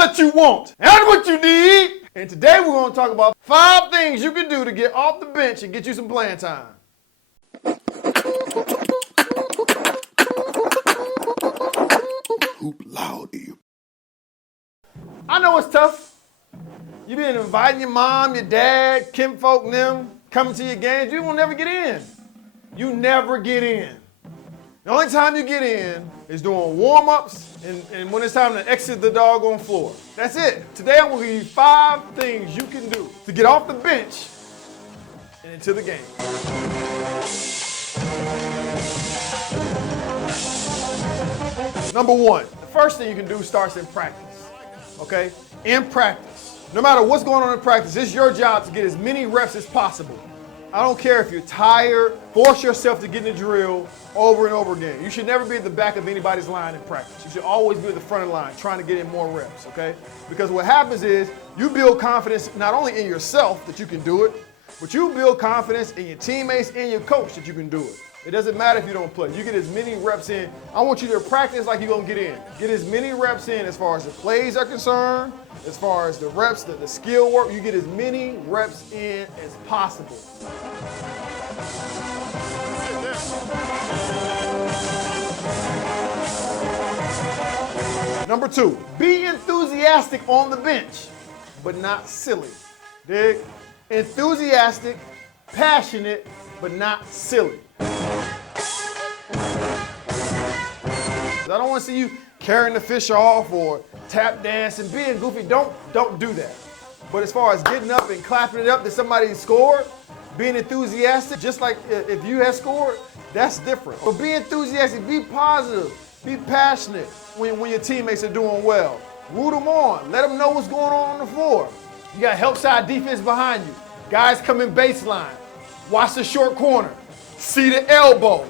that you want and what you need. And today we're going to talk about 5 things you can do to get off the bench and get you some playing time. Hoop loud. I know it's tough. You've been inviting your mom, your dad, kinfolk and them coming to your games. You will never get in. You never get in. The only time you get in is doing warm-ups and when it's time to exit the doggone floor. That's it. Today I'm going to give you 5 things you can do to get off the bench and into the game. Number 1, the first thing you can do starts in practice, okay? In practice. No matter what's going on in practice, it's your job to get as many reps as possible. I don't care if you're tired, force yourself to get in the drill over and over again. You should never be at the back of anybody's line in practice. You should always be at the front of the line trying to get in more reps, okay? Because what happens is you build confidence not only in yourself that you can do it, but you build confidence in your teammates and your coach that you can do it. It doesn't matter if you don't play. You get as many reps in. I want you to practice like you're going to get in. Get as many reps in as far as the plays are concerned, as far as the reps, the skill work. You get as many reps in as possible. Number 2, be enthusiastic on the bench, but not silly. Dig? Enthusiastic, passionate, but not silly. I don't want to see you carrying the fish off or tap dancing, being goofy. Don't do that. But as far as getting up and clapping it up that somebody scored, being enthusiastic, just like if you had scored, that's different. But be enthusiastic, be positive, be passionate when your teammates are doing well. Root them on. Let them know what's going on the floor. You got help side defense behind you. Guys come in baseline. Watch the short corner. See the elbow.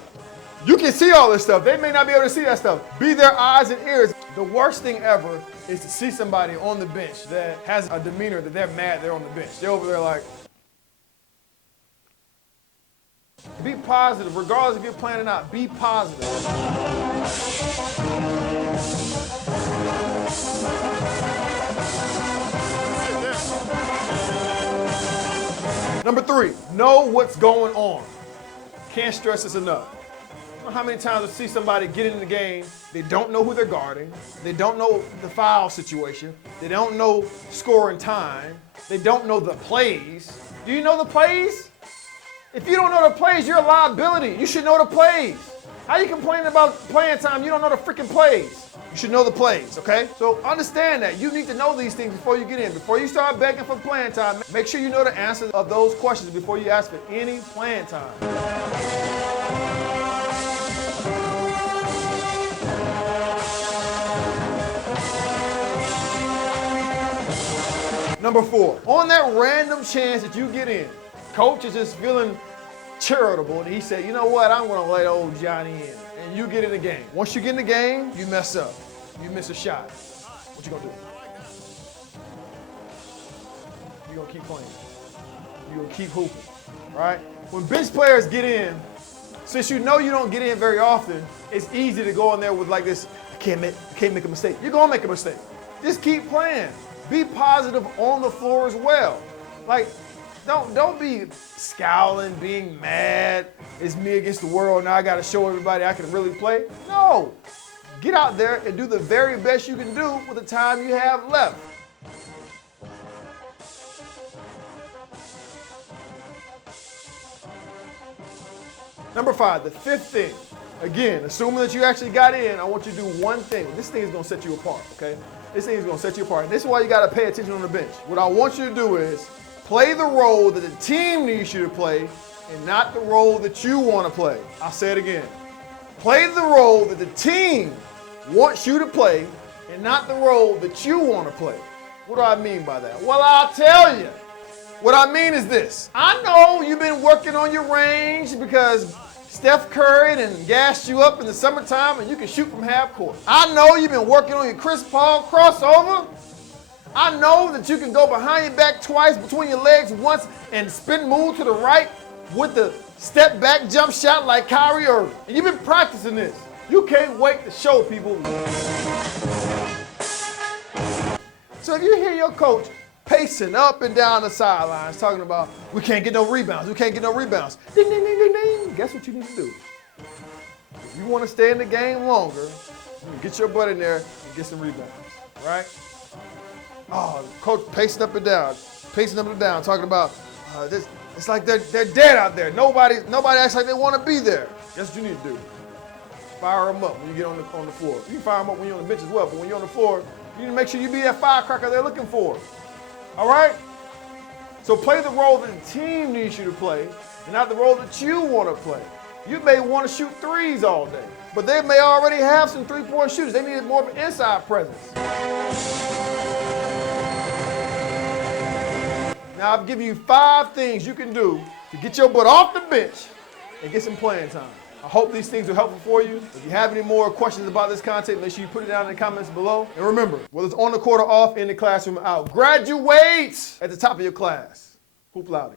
You can see all this stuff. They may not be able to see that stuff. Be their eyes and ears. The worst thing ever is to see somebody on the bench that has a demeanor that they're mad they're on the bench. They're over there like, be positive, regardless if you're playing or not. Be positive. Number 3, know what's going on. Can't stress this enough. I don't know how many times I see somebody get in the game, they don't know who they're guarding, they don't know the foul situation, they don't know scoring time, they don't know the plays. Do you know the plays? If you don't know the plays, you're a liability. You should know the plays. How you complaining about playing time, you don't know the freaking plays? You should know the plays, okay? So understand that. You need to know these things before you get in. Before you start begging for playing time, make sure you know the answers of those questions before you ask for any playing time. Number 4, on that random chance that you get in, coach is just feeling charitable and he said, you know what, I'm gonna let old Johnny in. And you get in the game. Once you get in the game, you mess up. You miss a shot. What you gonna do? You're gonna keep playing. You're gonna keep hooping, right? When bench players get in, since you know you don't get in very often, it's easy to go in there with like this, I can't make a mistake. You're gonna make a mistake. Just keep playing. Be positive on the floor as well. Like, don't be scowling, being mad. It's me against the world. Now I got to show everybody I can really play. No. Get out there and do the very best you can do with the time you have left. Number 5, the 5th thing. Again, assuming that you actually got in, I want you to do one thing. This thing is going to set you apart, okay? This thing is going to set you apart. And this is why you got to pay attention on the bench. What I want you to do is play the role that the team needs you to play and not the role that you want to play. I'll say it again. Play the role that the team wants you to play and not the role that you want to play. What do I mean by that? Well, I'll tell you. What I mean is this. I know you've been working on your range because Steph Curry and gassed you up in the summertime and you can shoot from half court. I know you've been working on your Chris Paul crossover. I know that you can go behind your back twice, between your legs once, and spin move to the right with the step back jump shot like Kyrie Irving. And you've been practicing this. You can't wait to show people. So if you hear your coach pacing up and down the sidelines talking about, we can't get no rebounds, we can't get no rebounds, ding, ding, ding, ding, ding, guess what you need to do? If you want to stay in the game longer, get your butt in there and get some rebounds, right? Oh, coach pacing up and down, talking about this. It's like they're dead out there. Nobody acts like they want to be there. Guess what you need to do? Fire them up when you get on the floor. You can fire them up when you're on the bench as well, but when you're on the floor, you need to make sure you be that firecracker they're looking for. All right? So play the role that the team needs you to play and not the role that you want to play. You may want to shoot threes all day, but they may already have some three-point shooters. They need more of an inside presence. Now, I've given you 5 things you can do to get your butt off the bench and get some playing time. I hope these things are helpful for you. If you have any more questions about this content, make sure you put it down in the comments below. And remember, whether it's on the court or off, in the classroom or out, graduate at the top of your class. Hoop Loudy.